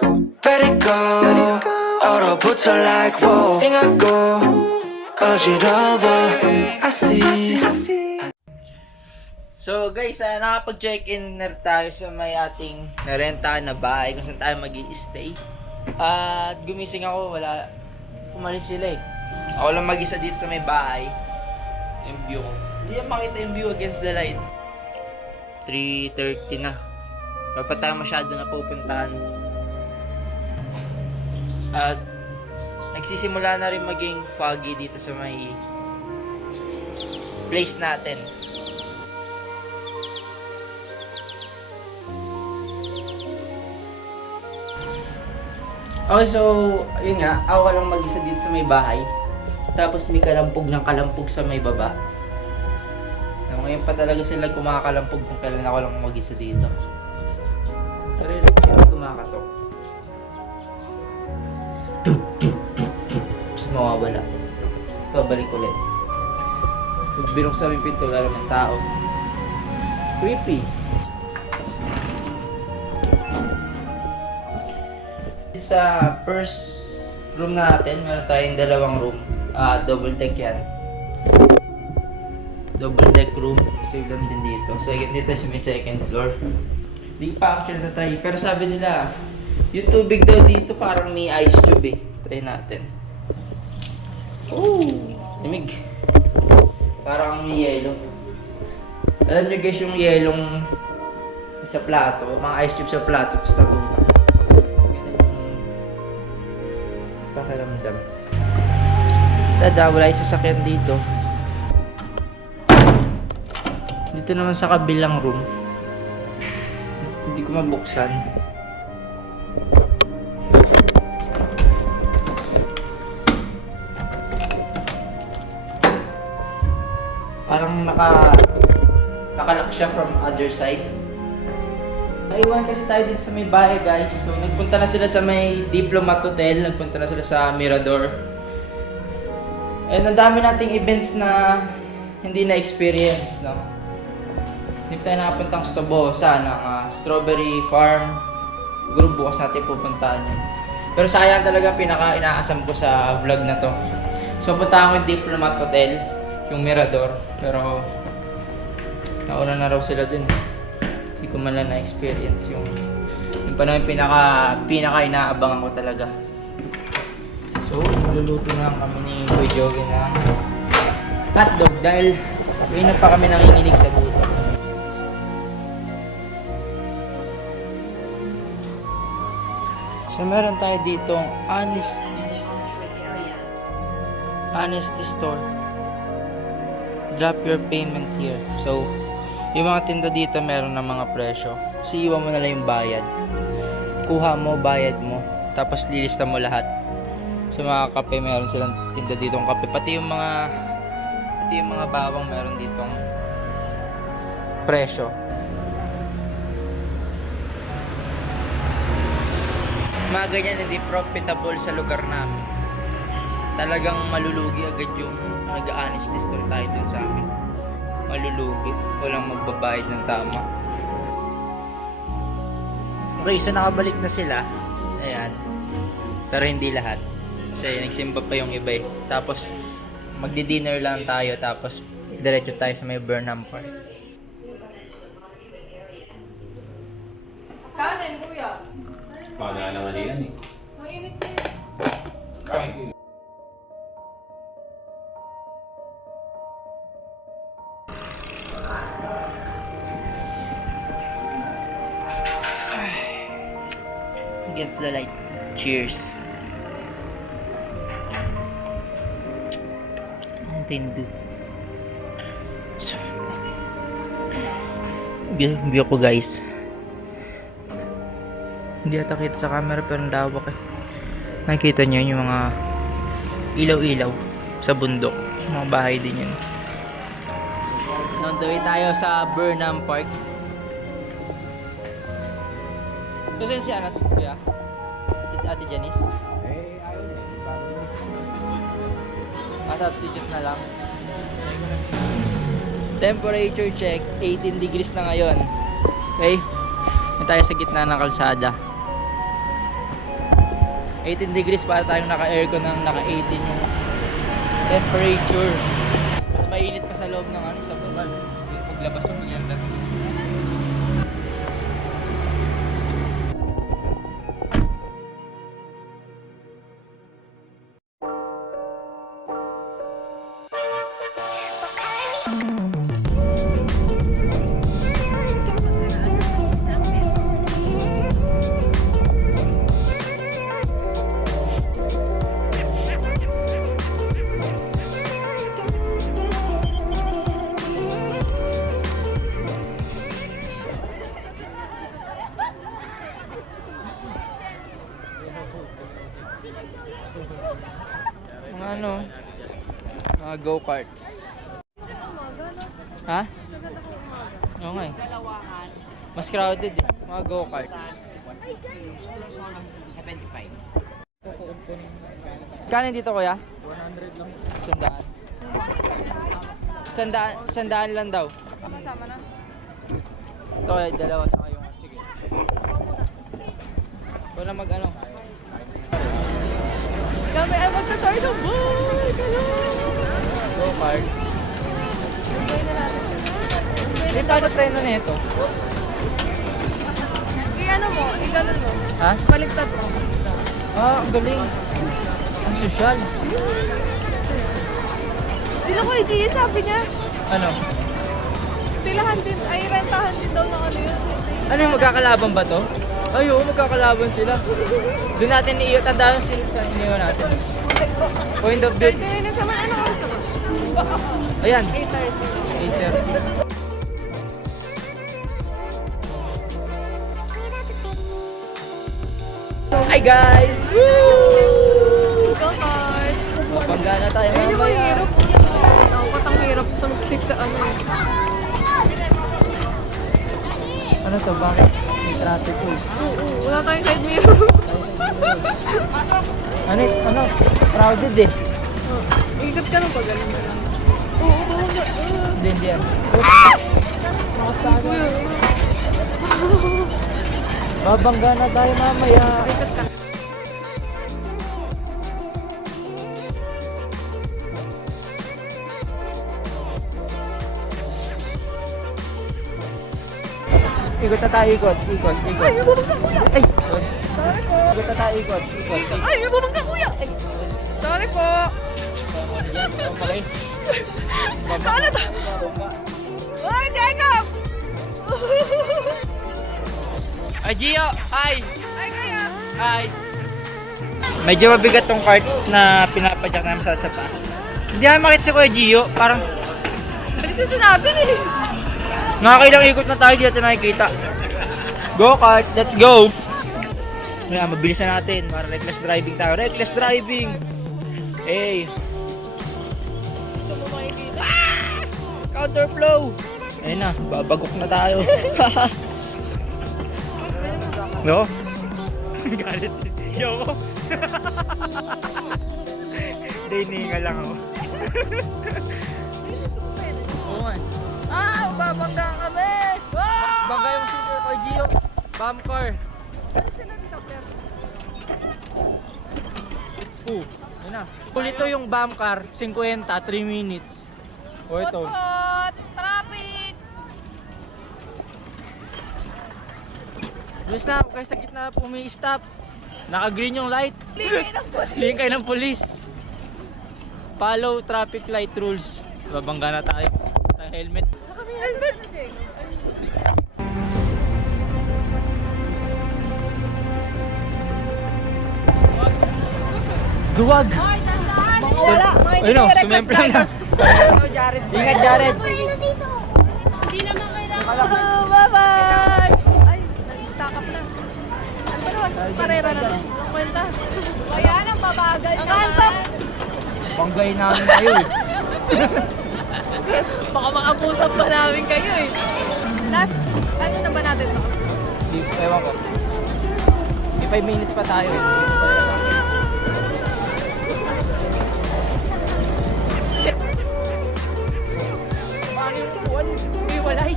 Vertigo, 얼어붙어 like whoa 띵하고 어지러워 I see. So guys, nakapag-check-in na tayo sa may ating narentahan na bahay kung saan tayo mag-i-stay. At gumising ako, umalis sila eh. Ako lang mag-isa dito sa may bahay. Yung view ko. Hindi na makita yung view against the light. 3:30 na. Wala pa tayo masyado na pupuntahan. At nagsisimula na rin maging foggy dito sa may place natin. Okay, so, yun nga, ako lang mag-isa dito sa may bahay. Tapos may kalampog ng kalampog sa may baba. Ngayon pa talaga sila kumakalampog kung kailan ako lang mag-isa dito. Pero yun, kumakatok. Tapos mawawala. Babalik ulit. Pag binuksan yung pinto, wala naman tao. Creepy. Sa first room natin, meron tayong dalawang room. Double deck yan. Double deck room. Save lang din dito. Second dito sa may second floor. Di pa actually na-try. Pero sabi nila, yung tubig daw dito parang may ice tube eh. Try natin. Ooh! Lamig. Parang may yelo. Alam niyo guys yung yelong sa plato. Mga ice tube sa plato. Tapos nagulang. Pakiramdam. Tada, wala yung sasakyan dito. Dito naman sa kabilang room. Hindi ko mabuksan. Parang nakalock siya from other side. Naiwan kasi tayo dito sa may bahay guys. So nagpunta na sila sa may Diplomat Hotel. Nagpunta na sila sa Mirador. And ang dami nating events na hindi na-experience, no? Hindi tayo nakapuntang Stobosa ng Strawberry Farm. Siguro bukas natin pupuntahan yun. Pero sayang talaga pinaka-inaasam ko sa vlog na to. So punta ako yung Diplomat Hotel, yung Mirador. Pero nauna na raw sila dun. Hindi ko man lang na-experience yung panahon pinaka-inaabangan ko talaga. So, luluto na kami ni Kuya Joey ng hotdog dahil ngayon na pa kami nanginginig sa gutom. So, meron tayo ditong Honesty Store. Drop your payment here. So, yung mga tinda dito meron ng mga presyo. So, iwan mo na lang yung bayad. Kuha mo, bayad mo. Tapos lilista mo lahat. Sa mga kape, meron silang tinda ditong kape. Pati yung mga bawang meron ditong presyo. Mga ganyan hindi profitable sa lugar namin. Talagang malulugi agad yung nag-honesty store tayo dun sa amin. Malulugi. Walang magbabayad ng tama. Okay, so nakabalik na sila. Ayan. Pero hindi lahat. Kasi nagsimba pa yung iba eh. Tapos magdi-dinner lang tayo. Tapos diretso tayo sa may Burnham Park. Kanin, kuya. Paano naman yan eh. Mainit na yun. Against the light. Cheers. Ang tindu. So, view ko guys. Hindi ata kita sa camera pero ang lawak eh. Nakikita nyo yung mga ilaw-ilaw sa bundok. Mga bahay din yun. On the way tayo sa Burnham Park. Kasi si ano kuya? Si Ate Janice? Ayaw na. Substitute na lang. Temperature check, 18 degrees na ngayon. Okay? May tayo sa gitna ng kalsada. 18 degrees para tayong naka-aircon ng naka-18 yung temperature. Mas mainit pa sa loob ng ano, sa baba. Paglabas mo biglang lamig. Mga ano, mga go-karts. Ha? Oo nga eh. Mas crowded eh. Mga go-karts. 75. Kanin dito kuya? 100 lang. Sandaan lang daw. Masama na. Ito kaya dalawa sa kayo. Sige. Wala mag ano. Kami ay magsa-start ng boy! Go-kart. Dito ano treno na ito? I-ano mo, i-ganon mo. Ha? Baliktad mo. Ah, ang galing. Ang sosyal. Sino ko hindi sabi niya? Ano? Silahan din, ay rentahan din daw ng ano yun. Ano yung magkakalaban ba to? Ay, oo, magkakalaban sila. Doon natin tandaan sila sa inyo natin. Point of view. 30 minutes naman, ano oras naman? Ayan. 8:30. 8:30. Hi guys! Woo! Go, guys! Mabangga na tayo Ayun yung mamaya. mahirap. Dapat ang hirap sumiksik sa ano. Ano to? Bakit? May traffic ko. Oo, wala tayong side mirror. Ano? Crowded eh. Ikot ka ng pagaling na lang. Oo. Hindi, hindi yan. Babangga na tayo mamaya. Ikot ka. Ikot na tayo, ikot. Ay, yung bumangga kuya! Ay! Sorry. Sorry po! Ikot na tayo, ikot. Ay, yung bumangga kuya! Sorry po! Okay. Paano to? Ay, Jacob! Ay, Gio! Hi! Ay, kaya! Hi! Medyo mabigat tong cart na pinapadyak namin sa sapa. Hindi namin makita si Kuya Gio. Parang Bilisan natin eh! nakakailang ikot na tayo, di natin nakikita. Go kart! Let's go! Kaya mabilis na natin para reckless driving tayo. Reckless driving! Hey! Ah! Counterflow! Ayun na, babagok na tayo. No? Galit. Yo! Hindi, hininga lang ako. Oo nga. Ah! Babangga kami! Bangga yung super ko, Gio. Bomb car. Yun na. Kulito yung bomb car, 50, 3 minutes. O ito. Traffic! Bilis na, kaya sa gitna po may stop. Naka-green yung light. Lingin kayo ng police. Follow traffic light rules. Babangga na tayo. Tayo helmet. Helmet! Duwag! Wala! Ayun o, sumempre na. Ingat, Jared. Hindi naman kailangan. Bye-bye! Ay, nag-stack up na. Ano ba naman? Parera na lang. Kwenta. O yan, ang babagal naman. Banggay namin kayo eh. Baka makakusap pa namin kayo eh. Last, ano na ba natin to? Ewan ko. May 5 minutes pa tayo eh. Paano yung kuwan? May walay.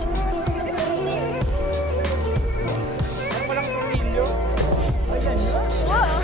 Ano walang tornilyo? Ayan yun. Wow!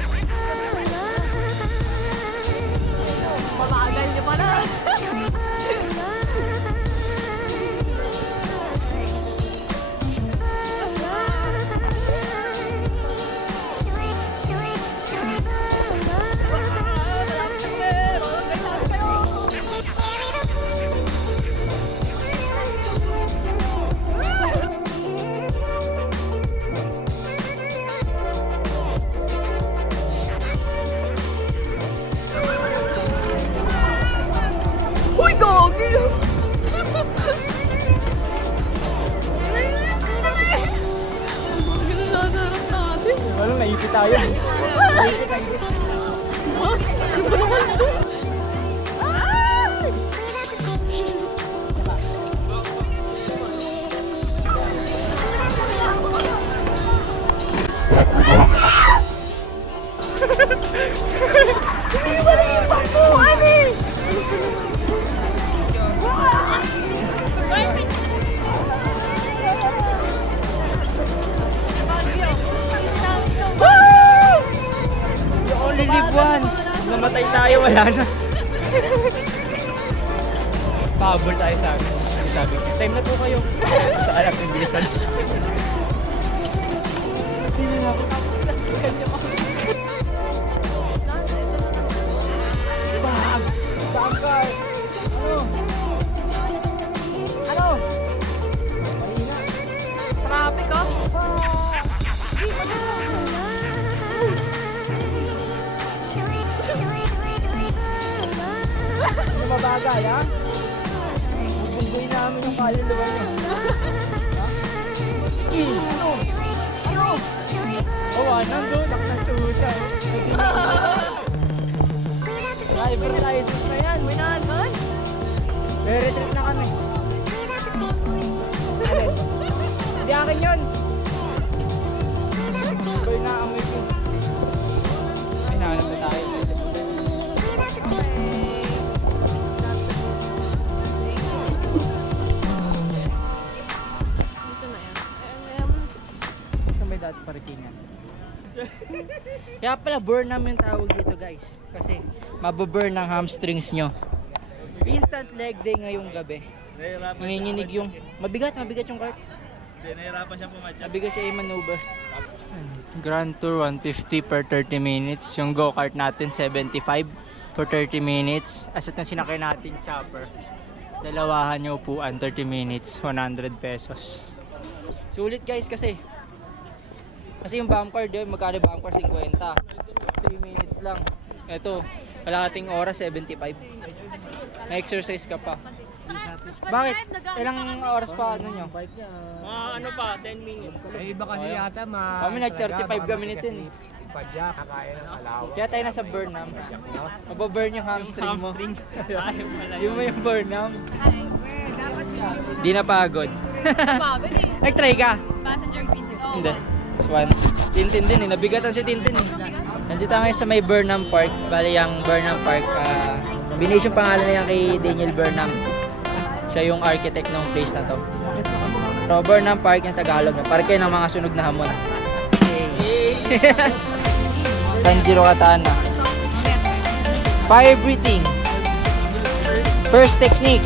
Naipit tayo. You only live once. Namatay tayo, wala na. Pahabol tayo sa amin. Ano sabi ko? Time na po kayo. Sa alak ng bilisan. Sino na ako? Bag! Bangkay! Ano? Mahina. Traffic oh. Ano mabagay, ha? Bunggoy namin yung kaluluwa niyo. Ha? Ano? Ano? Oh, nandun. Nakasuta. Driver license na yan. Uy naman. Re-retreat na kami. Alin? Hindi akin yun. Bunggoy na amoy ko. Ay, nahanap na tayo. Dito na yan. Sa may dati parkingan. Kaya pala Burnham yung tawag dito guys. Kasi mababurn ang hamstrings nyo. Instant leg day ngayong gabi. Nanginginig yung... Mabigat yung cart. Hindi, nahirapan siya pumadya. Mabigat siya i-maneuver. Grand Tour 150 per 30 minutes. Yung go-kart natin 75 for 30 minutes. As at sinakay natin chopper. Dalawahan yung upuan 30 minutes, 100 pesos. Sulit guys kasi yung bump card yun, magkano bump card 50. 3 minutes lang. Ito, kalahating oras 75. May exercise ka pa. Bakit? Ilang oras pa ano nyo? Mga ano pa, 10 minutes. Eh, iba kasi yata Kami nag-35 kami nito eh. Padya, kakain ng alaw. Kaya tayo nasa Burnham. Mababurn yung hamstring mo. Ayaw pala Yung mo yung Burnham. Ay, where? Dapat yun. Di na pagod. Pagod eh. Nag-try ka? Passenger princess. Oh, Hindi. Swan. Tintin din eh. Nabigatan si Tintin eh. Nandito tayo sa may Burnham Park. Bali yung Burnham Park. Binase yung pangalan niya kay Daniel Burnham. Siya yung architect ng place na to. So Burnham Park yung Tagalog. Parke ng mga sunog na hamon. Tanjiro Katana. Fire breathing. First technique.